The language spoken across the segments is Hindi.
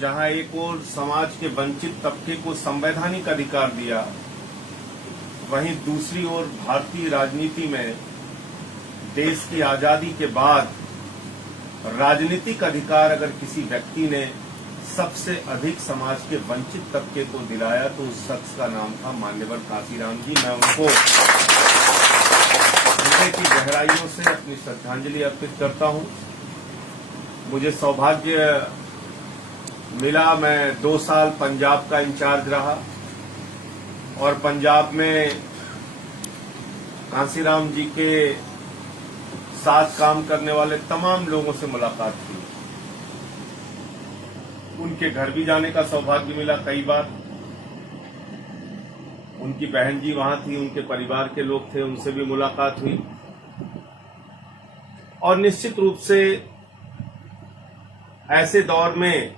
जहां एक ओर समाज के वंचित तबके को संवैधानिक अधिकार दिया, वहीं दूसरी ओर भारतीय राजनीति में देश की आजादी के बाद राजनीतिक अधिकार अगर किसी व्यक्ति ने सबसे अधिक समाज के वंचित तबके को दिलाया तो उस शख्स का नाम था मान्यवर कांसीराम जी। मैं उनको हृदय की गहराइयों से अपनी श्रद्धांजलि अर्पित करता हूं। मुझे सौभाग्य मिला, मैं 2 साल पंजाब का इंचार्ज रहा और पंजाब में कांसीराम जी के साथ काम करने वाले तमाम लोगों से मुलाकात की। उनके घर भी जाने का सौभाग्य मिला कई बार। उनकी बहन जी वहां थी, उनके परिवार के लोग थे, उनसे भी मुलाकात हुई। और निश्चित रूप से ऐसे दौर में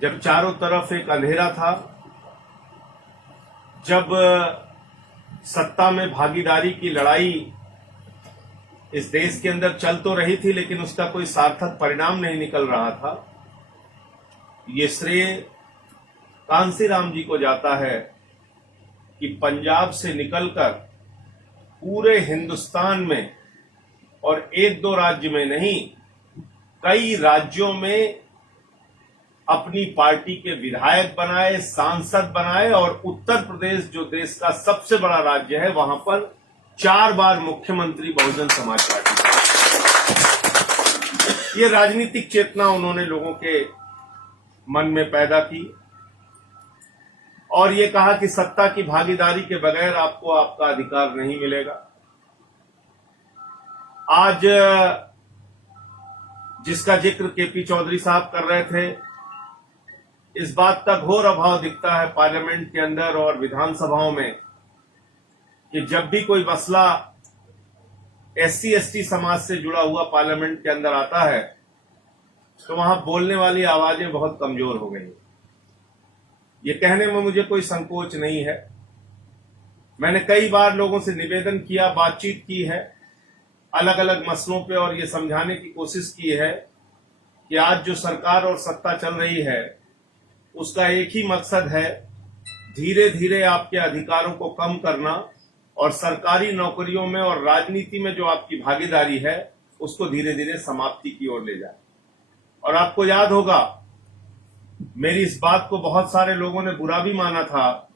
जब चारों तरफ एक अंधेरा था, जब सत्ता में भागीदारी की लड़ाई इस देश के अंदर चल तो रही थी लेकिन उसका कोई सार्थक परिणाम नहीं निकल रहा था, ये श्रेय कांसीराम जी को जाता है कि पंजाब से निकलकर पूरे हिंदुस्तान में और 1-2 राज्य में नहीं, कई राज्यों में अपनी पार्टी के विधायक बनाए, सांसद बनाए और उत्तर प्रदेश जो देश का सबसे बड़ा राज्य है वहां पर 4 बार मुख्यमंत्री बहुजन समाज पार्टी। ये राजनीतिक चेतना उन्होंने लोगों के मन में पैदा की और ये कहा कि सत्ता की भागीदारी के बगैर आपको आपका अधिकार नहीं मिलेगा। आज जिसका जिक्र केपी चौधरी साहब कर रहे थे, इस बात का घोर अभाव दिखता है पार्लियामेंट के अंदर और विधानसभाओं में कि जब भी कोई मसला SC/ST समाज से जुड़ा हुआ पार्लियामेंट के अंदर आता है तो वहां बोलने वाली आवाजें बहुत कमजोर हो गई। ये कहने में मुझे कोई संकोच नहीं है। मैंने कई बार लोगों से निवेदन किया, बातचीत की है अलग अलग मसलों पे और ये समझाने की कोशिश की है कि आज जो सरकार और सत्ता चल रही है उसका एक ही मकसद है, धीरे धीरे आपके अधिकारों को कम करना और सरकारी नौकरियों में और राजनीति में जो आपकी भागीदारी है उसको धीरे धीरे समाप्ति की ओर ले जाए। और आपको याद होगा, मेरी इस बात को बहुत सारे लोगों ने बुरा भी माना था।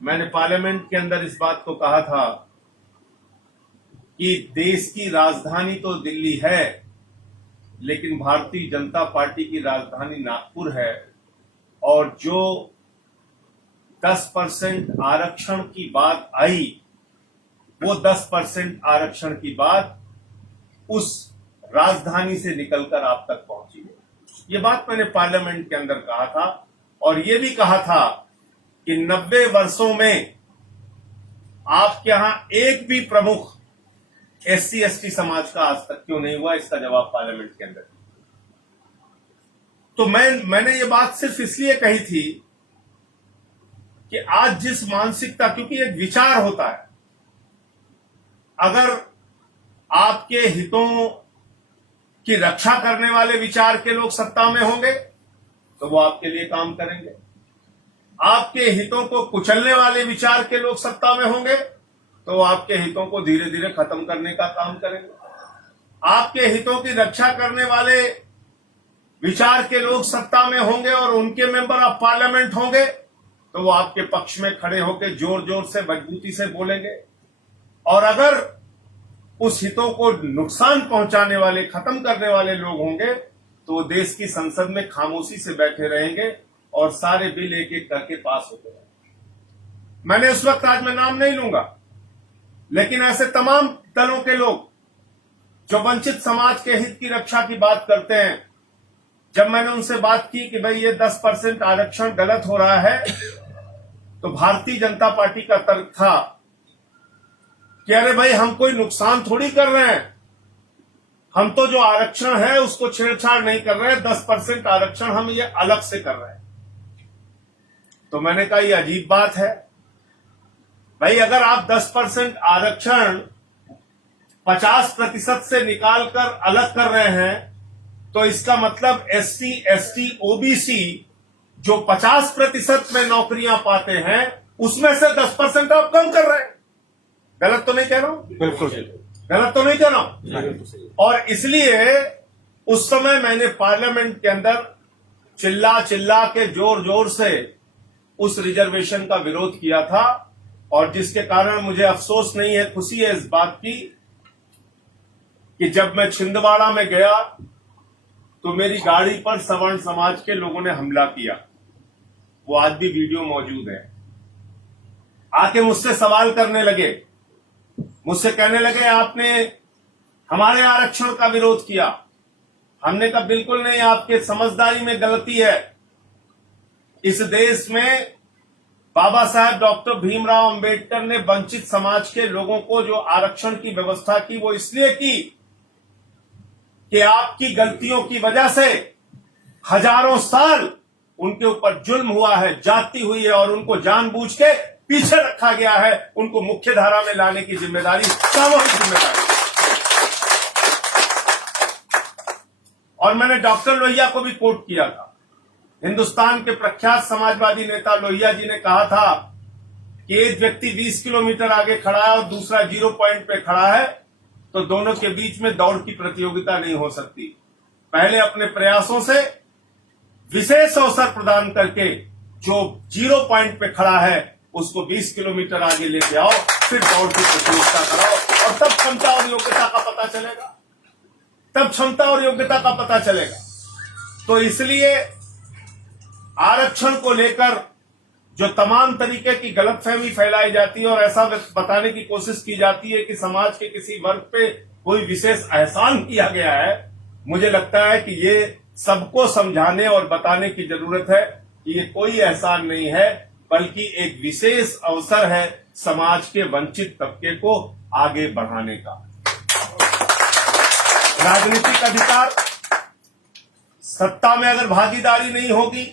मैंने पार्लियामेंट के अंदर इस बात को कहा था कि देश की राजधानी तो दिल्ली है लेकिन भारतीय जनता पार्टी की राजधानी नागपुर है और जो 10% आरक्षण की बात आई वो 10% आरक्षण की बात उस राजधानी से निकलकर आप तक पहुंची है। ये बात मैंने पार्लियामेंट के अंदर कहा था और ये भी कहा था कि 90 वर्षों में आपके यहां एक भी प्रमुख SC/ST समाज का आज तक क्यों नहीं हुआ, इसका जवाब पार्लियामेंट के अंदर। तो मैंने ये बात सिर्फ इसलिए कही थी कि आज जिस मानसिकता, क्योंकि एक विचार होता है, अगर आपके हितों की रक्षा करने वाले विचार के लोग सत्ता में होंगे तो वो आपके लिए काम करेंगे। आपके हितों को कुचलने वाले विचार के लोग सत्ता में होंगे तो वो आपके हितों को धीरे धीरे खत्म करने का काम करेंगे। आपके हितों की रक्षा करने वाले विचार के लोग सत्ता में होंगे और उनके मेंबर ऑफ पार्लियामेंट होंगे तो वो आपके पक्ष में खड़े होकर जोर जोर से मजबूती से बोलेंगे। और अगर उस हितों को नुकसान पहुंचाने वाले, खत्म करने वाले लोग होंगे तो देश की संसद में खामोशी से बैठे रहेंगे और सारे बिल एक एक करके पास होते रहेंगे। मैंने उस वक्त, आज मैं नाम नहीं लूंगा, लेकिन ऐसे तमाम दलों के लोग जो वंचित समाज के हित की रक्षा की बात करते हैं, जब मैंने उनसे बात की कि भाई ये 10% आरक्षण गलत हो रहा है तो भारतीय जनता पार्टी का तर्क था कि अरे भाई हम कोई नुकसान थोड़ी कर रहे हैं, हम तो जो आरक्षण है उसको छेड़छाड़ नहीं कर रहे हैं, 10% आरक्षण हम ये अलग से कर रहे हैं। तो मैंने कहा ये अजीब बात है भाई, अगर आप 10% आरक्षण 50% से निकालकर अलग कर रहे हैं तो इसका मतलब SC, ST, OBC जो 50% में नौकरियां पाते हैं उसमें से 10% आप कम कर रहे हैं। गलत तो नहीं कह रहा हूं? बिल्कुल गलत तो नहीं कह रहा हूं? और इसलिए उस समय मैंने पार्लियामेंट के अंदर चिल्ला चिल्ला के जोर जोर से उस रिजर्वेशन का विरोध किया था, और जिसके कारण मुझे अफसोस नहीं है, खुशी है इस बात की कि जब मैं छिंदवाड़ा में गया तो मेरी गाड़ी पर सवर्ण समाज के लोगों ने हमला किया। वो आज भी वीडियो मौजूद है। आके मुझसे सवाल करने लगे, मुझसे कहने लगे आपने हमारे आरक्षण का विरोध किया। हमने कहा बिल्कुल नहीं, आपके समझदारी में गलती है। इस देश में बाबा साहब डॉक्टर भीमराव अंबेडकर ने वंचित समाज के लोगों को जो आरक्षण की व्यवस्था की वो इसलिए की कि आपकी गलतियों की वजह से हजारों साल उनके ऊपर जुल्म हुआ है, जाति हुई है, और उनको जानबूझ के पीछे रखा गया है। उनको मुख्य धारा में लाने की जिम्मेदारी सामूहिक जिम्मेदारी। और मैंने डॉक्टर लोहिया को भी कोट किया था। हिंदुस्तान के प्रख्यात समाजवादी नेता लोहिया जी ने कहा था कि एक व्यक्ति 20 किलोमीटर आगे खड़ा है और दूसरा 0 पॉइंट पे खड़ा है, तो दोनों के बीच में दौड़ की प्रतियोगिता नहीं हो सकती। पहले अपने प्रयासों से विशेष अवसर प्रदान करके जो 0 पॉइंट पे खड़ा है उसको 20 किलोमीटर आगे लेके आओ, फिर दौड़ की प्रतियोगिता कराओ, और तब क्षमता और योग्यता का पता चलेगा। तब क्षमता और योग्यता का पता चलेगा। तो इसलिए आरक्षण को लेकर जो तमाम तरीके की गलतफहमी फैलाई जाती है और ऐसा बताने की कोशिश की जाती है कि समाज के किसी वर्ग पे कोई विशेष एहसान किया गया है, मुझे लगता है कि ये सबको समझाने और बताने की जरूरत है कि ये कोई एहसान नहीं है, बल्कि एक विशेष अवसर है समाज के वंचित तबके को आगे बढ़ाने का। राजनीतिक अधिकार, सत्ता में अगर भागीदारी नहीं होगी,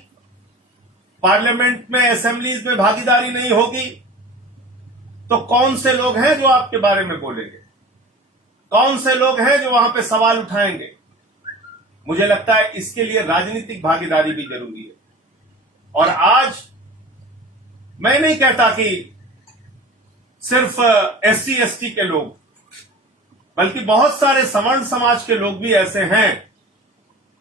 पार्लियामेंट में, असेंबलीज में भागीदारी नहीं होगी, तो कौन से लोग हैं जो आपके बारे में बोलेंगे? कौन से लोग हैं जो वहां पे सवाल उठाएंगे? मुझे लगता है इसके लिए राजनीतिक भागीदारी भी जरूरी है। और आज मैं नहीं कहता कि सिर्फ SC, ST के लोग, बल्कि बहुत सारे सवर्ण समाज के लोग भी ऐसे हैं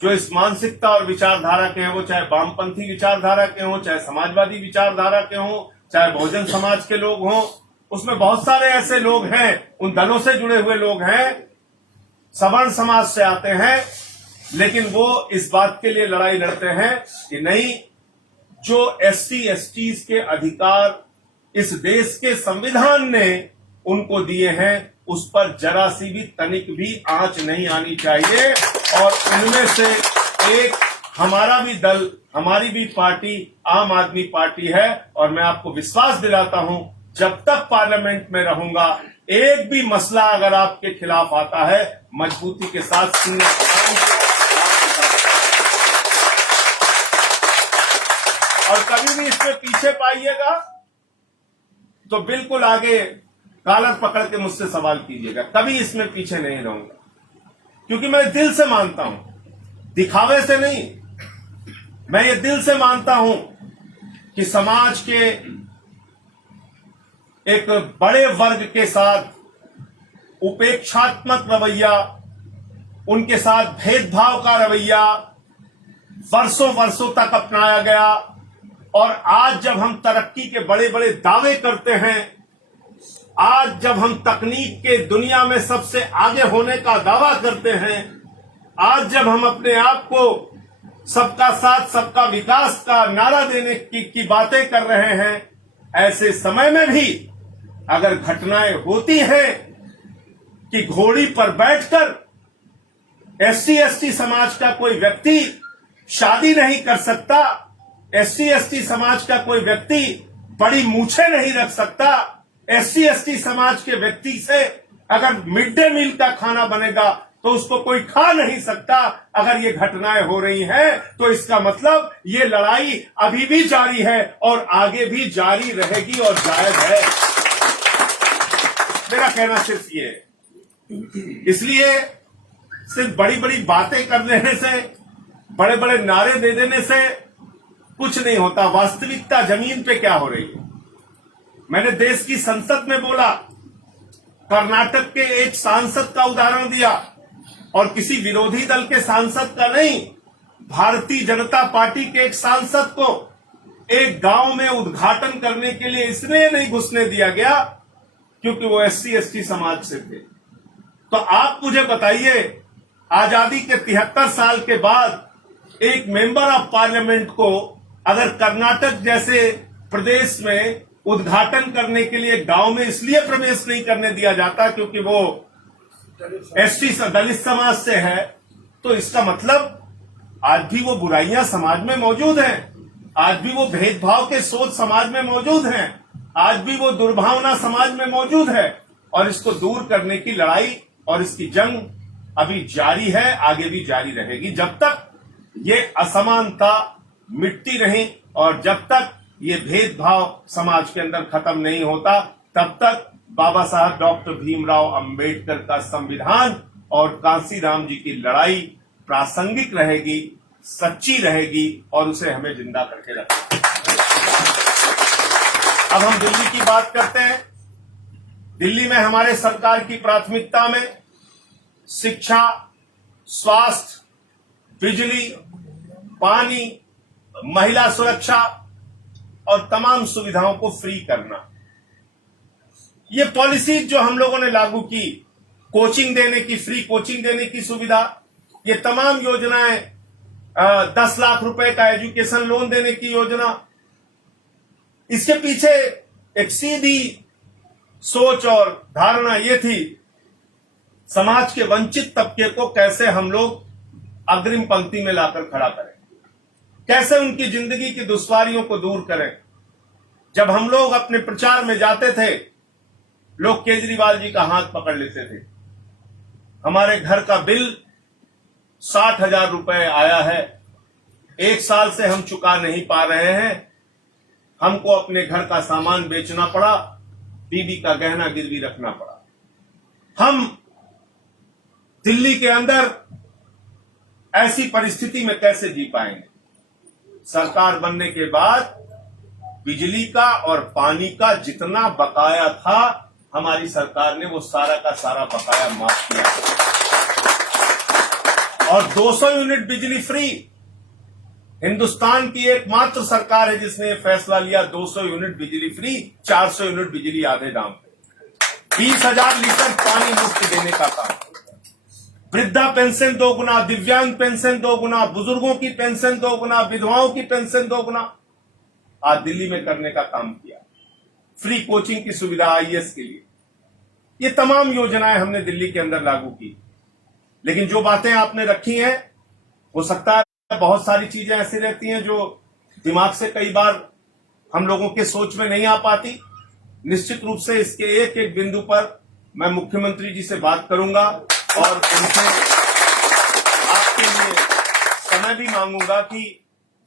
जो इस मानसिकता और विचारधारा के हैं। वो चाहे वामपंथी विचारधारा के हों, चाहे समाजवादी विचारधारा के हों, चाहे बहुजन समाज के लोग हों, उसमें बहुत सारे ऐसे लोग हैं, उन दलों से जुड़े हुए लोग हैं, सवर्ण समाज से आते हैं, लेकिन वो इस बात के लिए लड़ाई लड़ते हैं कि नहीं, जो SC, STs के अधिकार इस देश के संविधान ने उनको दिए हैं, उस पर जरा सी भी तनिक भी आंच नहीं आनी चाहिए। और उनमें से एक हमारा भी दल, हमारी भी पार्टी आम आदमी पार्टी है, और मैं आपको विश्वास दिलाता हूं जब तक पार्लियामेंट में रहूंगा, एक भी मसला अगर आपके खिलाफ आता है, मजबूती के साथ और कभी भी इसमें पीछे पाइएगा तो बिल्कुल आगे कॉलर पकड़ के मुझसे सवाल कीजिएगा। कभी इसमें पीछे नहीं रहूंगा, क्योंकि मैं दिल से मानता हूं, दिखावे से नहीं, मैं ये दिल से मानता हूं कि समाज के एक बड़े वर्ग के साथ उपेक्षात्मक रवैया, उनके साथ भेदभाव का रवैया वर्षों वर्षों तक अपनाया गया, और आज जब हम तरक्की के बड़े बड़े दावे करते हैं, आज जब हम तकनीक के दुनिया में सबसे आगे होने का दावा करते हैं, आज जब हम अपने आप को सबका साथ सबका विकास का नारा देने की बातें कर रहे हैं, ऐसे समय में भी अगर घटनाएं होती हैं कि घोड़ी पर बैठकर SC, ST समाज का कोई व्यक्ति शादी नहीं कर सकता, SC, ST समाज का कोई व्यक्ति बड़ी मूछें नहीं रख सकता, SC, ST समाज के व्यक्ति से अगर मिड डे मील का खाना बनेगा तो उसको कोई खा नहीं सकता, अगर ये घटनाएं हो रही हैं तो इसका मतलब ये लड़ाई अभी भी जारी है और आगे भी जारी रहेगी और जायज है। मेरा कहना सिर्फ ये है। इसलिए सिर्फ बड़ी बड़ी बातें कर देने से, बड़े बड़े नारे दे देने से कुछ नहीं होता। वास्तविकता जमीन पे क्या हो रही है। मैंने देश की संसद में बोला, कर्नाटक के एक सांसद का उदाहरण दिया और किसी विरोधी दल के सांसद का नहीं, भारतीय जनता पार्टी के एक सांसद को एक गांव में उद्घाटन करने के लिए इसलिए नहीं घुसने दिया गया क्योंकि वो SC/ST समाज से थे। तो आप मुझे बताइए, आजादी के 73 साल के बाद एक मेंबर ऑफ पार्लियामेंट को अगर कर्नाटक जैसे प्रदेश में उद्घाटन करने के लिए गांव में इसलिए प्रवेश नहीं करने दिया जाता क्योंकि वो ST दलित समाज से है, तो इसका मतलब आज भी वो बुराइयां समाज में मौजूद हैं, आज भी वो भेदभाव के सोच समाज में मौजूद हैं, आज भी वो दुर्भावना समाज में मौजूद है। और इसको दूर करने की लड़ाई और इसकी जंग अभी जारी है, आगे भी जारी रहेगी। जब तक ये असमानता मिटती नहीं और जब तक ये भेदभाव समाज के अंदर खत्म नहीं होता, तब तक बाबा साहब डॉक्टर भीमराव अंबेडकर का संविधान और कांसीराम जी की लड़ाई प्रासंगिक रहेगी, सच्ची रहेगी और उसे हमें जिंदा करके रखें। अब हम दिल्ली की बात करते हैं। दिल्ली में हमारे सरकार की प्राथमिकता में शिक्षा, स्वास्थ्य, बिजली, पानी, महिला सुरक्षा और तमाम सुविधाओं को फ्री करना। ये पॉलिसी जो हम लोगों ने लागू की, कोचिंग देने की, फ्री कोचिंग देने की सुविधा, ये तमाम योजनाएं, 10 लाख रुपए का एजुकेशन लोन देने की योजना, इसके पीछे एक सीधी सोच और धारणा ये थी, समाज के वंचित तबके को कैसे हम लोग अग्रिम पंक्ति में लाकर खड़ा करें, कैसे उनकी जिंदगी की दुश्वारियों को दूर करें। जब हम लोग अपने प्रचार में जाते थे, लोग केजरीवाल जी का हाथ पकड़ लेते थे। हमारे घर का बिल 60,000 रुपए आया है, 1 साल से हम चुका नहीं पा रहे हैं, हमको अपने घर का सामान बेचना पड़ा, बीवी का गहना गिरवी रखना पड़ा। हम दिल्ली के अंदर ऐसी परिस्थिति में कैसे जी पाएंगे। सरकार बनने के बाद बिजली का और पानी का जितना बकाया था, हमारी सरकार ने वो सारा का सारा बकाया माफ किया और 200 यूनिट बिजली फ्री। हिंदुस्तान की एकमात्र सरकार है जिसने फैसला लिया 200 यूनिट बिजली फ्री, 400 यूनिट बिजली आधे दाम पे, 20,000 लीटर पानी मुफ्त देने का काम। वृद्धा पेंशन 2 गुना, दिव्यांग पेंशन 2 गुना, बुजुर्गों की पेंशन 2 गुना, विधवाओं की पेंशन 2 गुना आज दिल्ली में करने का काम किया। फ्री कोचिंग की सुविधा IAS के लिए, ये तमाम योजनाएं हमने दिल्ली के अंदर लागू की। लेकिन जो बातें आपने रखी हैं, हो सकता है बहुत सारी चीजें ऐसी रहती हैं जो दिमाग से कई बार हम लोगों के सोच में नहीं आ पाती। निश्चित रूप से इसके एक एक बिंदु पर मैं मुख्यमंत्री जी से बात करूंगा और उनसे आपके लिए समय भी मांगूंगा कि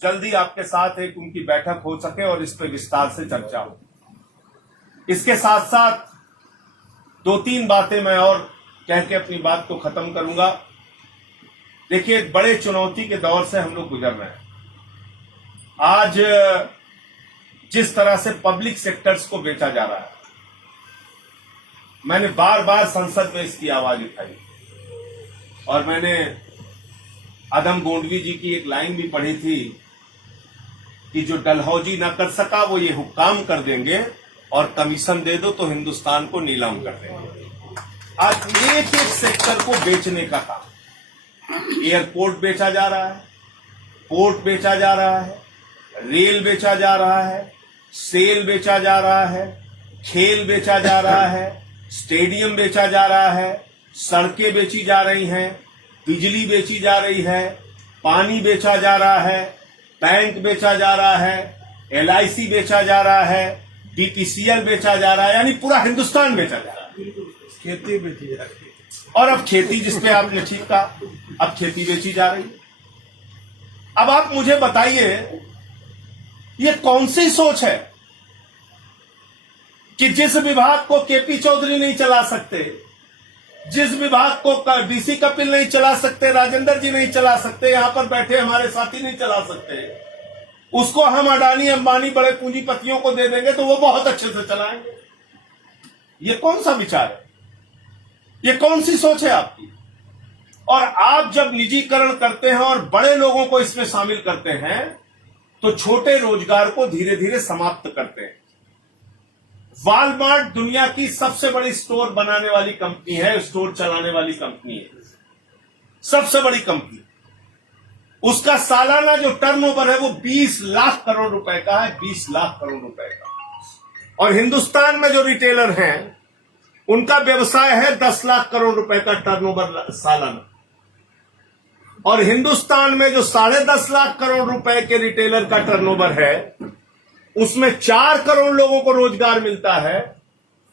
जल्दी आपके साथ एक उनकी बैठक हो सके और इस पर विस्तार से चर्चा हो। इसके साथ साथ 2-3 बातें मैं और कह के अपनी बात को खत्म करूंगा। देखिए, एक बड़े चुनौती के दौर से हम लोग गुजर रहे हैं। आज जिस तरह से पब्लिक सेक्टर्स को बेचा जा रहा है, मैंने बार बार संसद में इसकी आवाज उठाई और मैंने आदम गोंडवी जी की एक लाइन भी पढ़ी थी कि जो डलहौजी ना कर सका वो ये हुक्काम कर देंगे और कमीशन दे दो तो हिंदुस्तान को नीलाम कर देंगे। आज एक एक सेक्टर को बेचने का काम, एयरपोर्ट बेचा जा रहा है, पोर्ट बेचा जा रहा है, रेल बेचा जा रहा है, सेल बेचा जा रहा है, खेल बेचा जा रहा है, स्टेडियम बेचा जा रहा है, सड़कें बेची जा रही हैं, बिजली बेची जा रही है, पानी बेचा जा रहा है, बैंक बेचा जा रहा है, LIC बेचा जा रहा है, BPCL बेचा जा रहा है, यानी पूरा हिंदुस्तान बेचा जा रहा है। खेती बेची जा रही है और अब खेती, जिसपे आपने ठीक कहा, अब खेती बेची जा रही है। अब आप मुझे बताइए, ये कौन सी सोच है कि जिस विभाग को KP चौधरी नहीं चला सकते, जिस विभाग को डीसी कपिल नहीं चला सकते, राजेंद्र जी नहीं चला सकते, यहां पर बैठे हमारे साथी नहीं चला सकते, उसको हम अडानी अंबानी बड़े पूंजीपतियों को दे देंगे तो वो बहुत अच्छे से चलाएंगे। ये कौन सा विचार है? ये कौन सी सोच है आपकी? और आप जब निजीकरण करते हैं और बड़े लोगों को इसमें शामिल करते हैं तो छोटे रोजगार को धीरे धीरे समाप्त करते हैं। वॉलमार्ट दुनिया की सबसे बड़ी स्टोर बनाने वाली कंपनी है, स्टोर चलाने वाली कंपनी है, सबसे बड़ी कंपनी। उसका सालाना जो टर्नओवर है वो 20 लाख करोड़ रुपए का है, 20 लाख करोड़ रुपए का। और हिंदुस्तान में जो रिटेलर हैं उनका व्यवसाय है 10 लाख करोड़ रुपए का टर्नओवर सालाना। और हिंदुस्तान में जो 10.5 लाख करोड़ रुपए के रिटेलर का टर्नओवर है उसमें 4 करोड़ लोगों को रोजगार मिलता है।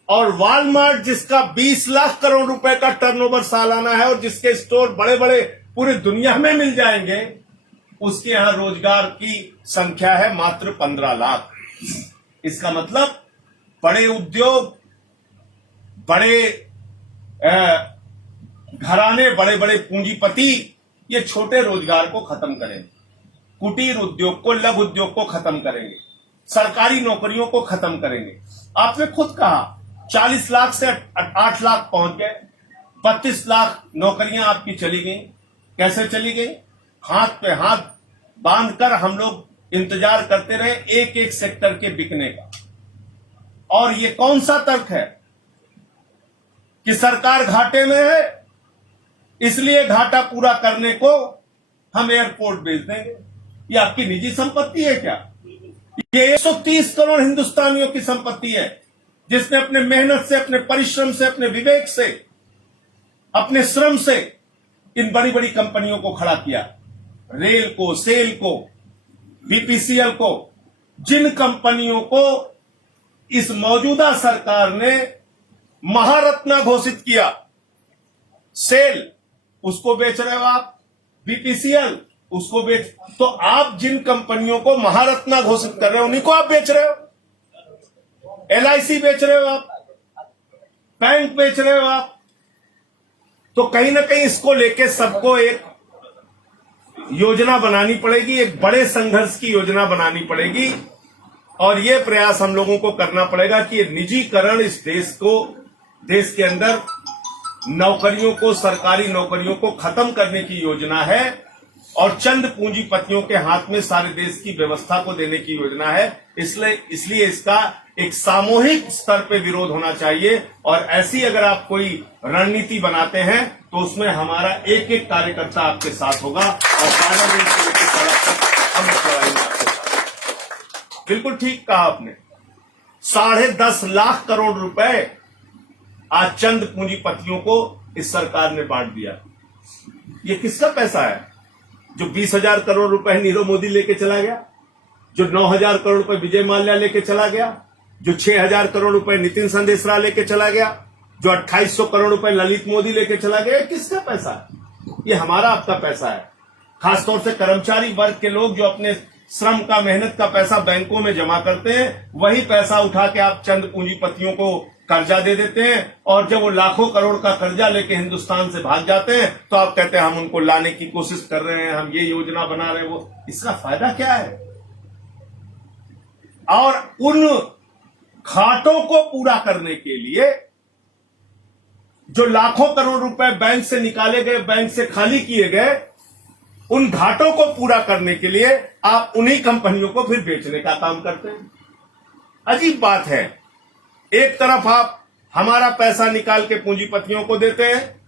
और वॉलमार्ट जिसका 20 लाख करोड़ रुपए का टर्नओवर सालाना है और जिसके स्टोर बड़े बड़े पूरी दुनिया में मिल जाएंगे, उसके यहां रोजगार की संख्या है मात्र 15 लाख। इसका मतलब बड़े उद्योग, बड़े घराने, बड़े बड़े पूंजीपति ये छोटे रोजगार को खत्म करेंगे, कुटीर उद्योग को, लघु उद्योग को खत्म करेंगे, सरकारी नौकरियों को खत्म करेंगे। आपने खुद कहा 40 लाख से 8 लाख पहुंच गए, 32 लाख नौकरियां आपकी चली गई। कैसे चली गई? हाथ पे हाथ बांधकर हम लोग इंतजार करते रहे एक एक सेक्टर के बिकने का। और ये कौन सा तर्क है कि सरकार घाटे में है इसलिए घाटा पूरा करने को हम एयरपोर्ट भेज देंगे? ये आपकी निजी संपत्ति है क्या? ये 130 करोड़ हिंदुस्तानियों की संपत्ति है जिसने अपने मेहनत से, अपने परिश्रम से, अपने विवेक से, अपने श्रम से इन बड़ी बड़ी कंपनियों को खड़ा किया। रेल को, सेल को, बीपीसीएल को, जिन कंपनियों को इस मौजूदा सरकार ने महारत्ना घोषित किया, सेल उसको बेच रहे हो आप, बीपीसीएल उसको बेच, तो आप जिन कंपनियों को महारत्ना घोषित कर रहे हो उन्हीं को आप बेच रहे हो। एलआईसी बेच रहे हो आप, बैंक बेच रहे हो आप। तो कहीं ना कहीं इसको लेके सबको एक योजना बनानी पड़ेगी, एक बड़े संघर्ष की योजना बनानी पड़ेगी। और यह प्रयास हम लोगों को करना पड़ेगा कि निजीकरण इस देश के अंदर नौकरियों को, सरकारी नौकरियों को खत्म करने की योजना है और चंद पूंजीपतियों के हाथ में सारे देश की व्यवस्था को देने की योजना है। इसलिए इसका एक सामूहिक स्तर पे विरोध होना चाहिए। और ऐसी अगर आप कोई रणनीति बनाते हैं तो उसमें हमारा एक एक कार्यकर्ता आपके साथ होगा और पार्लियामेंट से लेकर सड़क तक हम लड़ाएंगे आपके साथ। बिल्कुल ठीक कहा आपने। 10.5 लाख करोड़ रुपए आज चंद पूंजीपतियों को इस सरकार ने बांट दिया। ये किसका पैसा है? जो 20,000 करोड़ रुपए नीरव मोदी लेके चला गया, जो 9,000 करोड़ रुपए विजय माल्या लेके चला गया, जो 6,000 करोड़ रुपए नितिन संदेशरा लेके चला गया, जो 2,800 करोड़ रुपए ललित मोदी लेके चला गया। किसका पैसा है? ये हमारा आपका पैसा है। खासतौर से कर्मचारी वर्ग के लोग जो अपने श्रम का, मेहनत का पैसा बैंकों में जमा करते हैं, वही पैसा उठा के आप चंद पूंजीपतियों को कर्जा दे देते हैं। और जब वो लाखों करोड़ का कर्जा लेके हिंदुस्तान से भाग जाते हैं तो आप कहते हैं हम उनको लाने की कोशिश कर रहे हैं, हम ये योजना बना रहे हैं। वो इसका फायदा क्या है? और उन घाटों को पूरा करने के लिए जो लाखों करोड़ रुपए बैंक से निकाले गए, बैंक से खाली किए गए, उन घाटों को पूरा करने के लिए आप उन्हीं कंपनियों को फिर बेचने का काम करते हैं। अजीब बात है। एक तरफ आप हमारा पैसा निकाल के पूंजीपतियों को देते हैं,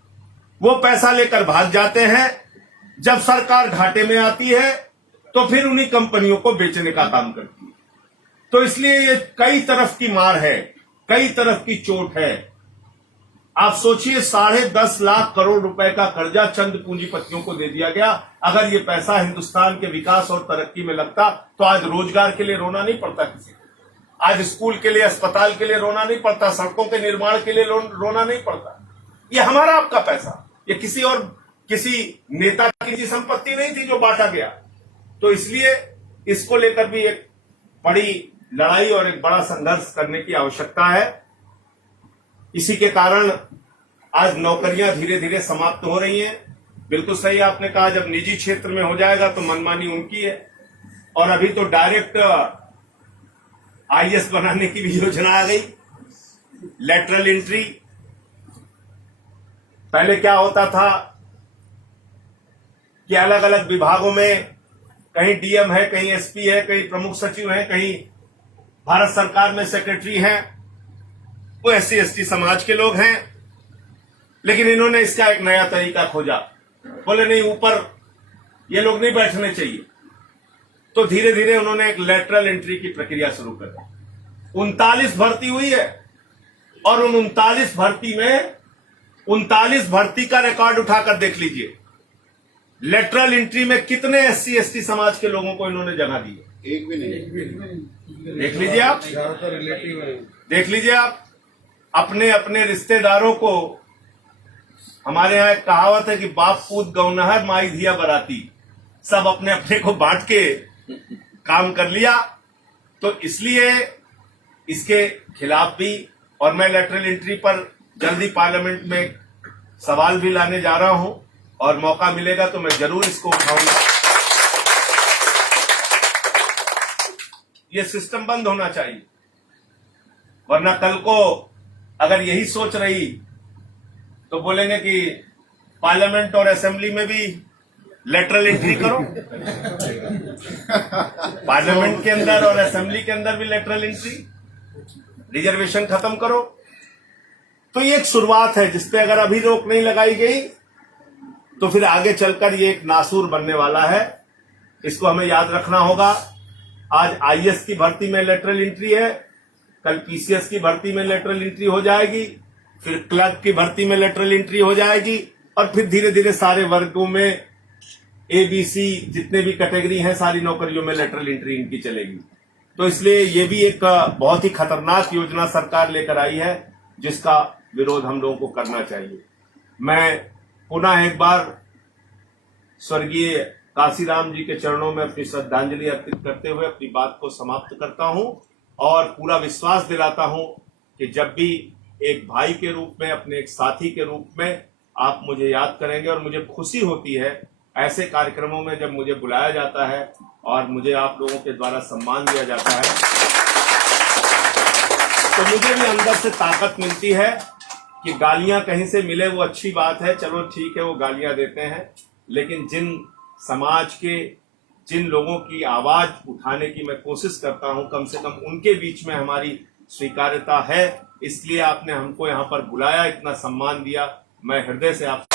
वो पैसा लेकर भाग जाते हैं। जब सरकार घाटे में आती है तो फिर उन्हीं कंपनियों को बेचने का काम करती है। तो इसलिए ये कई तरफ की मार है, कई तरफ की चोट है। आप सोचिए 10.5 लाख करोड़ रुपए का कर्जा चंद पूंजीपतियों को दे दिया गया। अगर ये पैसा हिंदुस्तान के विकास और तरक्की में लगता तो आज रोजगार के लिए रोना नहीं पड़ता किसी को, आज स्कूल के लिए, अस्पताल के लिए रोना नहीं पड़ता, सड़कों के निर्माण के लिए रोना नहीं पड़ता। ये हमारा आपका पैसा, ये किसी नेता की संपत्ति नहीं थी जो बांटा गया। तो इसलिए इसको लेकर भी एक बड़ी लड़ाई और एक बड़ा संघर्ष करने की आवश्यकता है। इसी के कारण आज नौकरियां धीरे धीरे समाप्त हो रही हैं। बिल्कुल सही आपने कहा, जब निजी क्षेत्र में हो जाएगा तो मनमानी उनकी है। और अभी तो डायरेक्ट आईएएस बनाने की भी योजना आ गई, लेटरल एंट्री। पहले क्या होता था कि अलग अलग विभागों में कहीं डीएम है, कहीं एसपी है, कहीं प्रमुख सचिव है, कहीं भारत सरकार में सेक्रेटरी हैं, वो एससी एसटी समाज के लोग हैं। लेकिन इन्होंने इसका एक नया तरीका खोजा, बोले नहीं, ऊपर ये लोग नहीं बैठने चाहिए। तो धीरे धीरे उन्होंने एक लेटरल एंट्री की प्रक्रिया शुरू कर दी। 39 भर्ती हुई है और उन 39 भर्ती में 39 भर्ती का रिकॉर्ड उठाकर देख लीजिए, लेटरल एंट्री में कितने एससी एसटी समाज के लोगों को इन्होंने जगह दी है। एक भी नहीं। देख लीजिए आप, ज्यादातर रिलेटिव है। देख लीजिए आप, अपने अपने रिश्तेदारों को। हमारे यहाँ एक कहावत है कि बाप पूत गौनहर माई धिया बराती, सब अपने अपने को बांट के काम कर लिया। तो इसलिए इसके खिलाफ भी, और मैं लेटरल एंट्री पर जल्दी पार्लियामेंट में सवाल भी लाने जा रहा हूं, और मौका मिलेगा तो मैं जरूर इसको उठाऊंगा। ये सिस्टम बंद होना चाहिए, वरना कल को अगर यही सोच रही तो बोलेंगे कि पार्लियामेंट और असेंबली में भी लेटरल एंट्री करो। पार्लियामेंट के अंदर और असेंबली के अंदर भी लेटरल एंट्री, रिजर्वेशन खत्म करो। तो ये एक शुरुआत है जिसपे अगर अभी रोक नहीं लगाई गई तो फिर आगे चलकर ये एक नासूर बनने वाला है। इसको हमें याद रखना होगा। आज आईएएस की भर्ती में लेटरल एंट्री है, कल पीसीएस की भर्ती में लेटरल एंट्री हो जाएगी, फिर क्लर्क की भर्ती में लेटरल एंट्री हो जाएगी, और फिर धीरे धीरे सारे वर्गों में एबीसी जितने भी कैटेगरी हैं सारी नौकरियों में लेटरल एंट्री इनकी चलेगी। तो इसलिए ये भी एक बहुत ही खतरनाक योजना सरकार लेकर आई है, जिसका विरोध हम लोगों को करना चाहिए। मैं पुनः एक बार स्वर्गीय काशीराम जी के चरणों में अपनी श्रद्धांजलि अर्पित करते हुए अपनी बात को समाप्त करता हूं, और पूरा विश्वास दिलाता हूं कि जब भी एक भाई के रूप में, अपने एक साथी के रूप में आप मुझे याद करेंगे। और मुझे खुशी होती है ऐसे कार्यक्रमों में जब मुझे बुलाया जाता है और मुझे आप लोगों के द्वारा सम्मान दिया जाता है, तो मुझे भी अंदर से ताकत मिलती है कि गालियां कहीं से मिले वो अच्छी बात है, चलो ठीक है वो गालियां देते हैं, लेकिन जिन समाज के, जिन लोगों की आवाज उठाने की मैं कोशिश करता हूं, कम से कम उनके बीच में हमारी स्वीकार्यता है। इसलिए आपने हमको यहाँ पर बुलाया, इतना सम्मान दिया। मैं हृदय से आप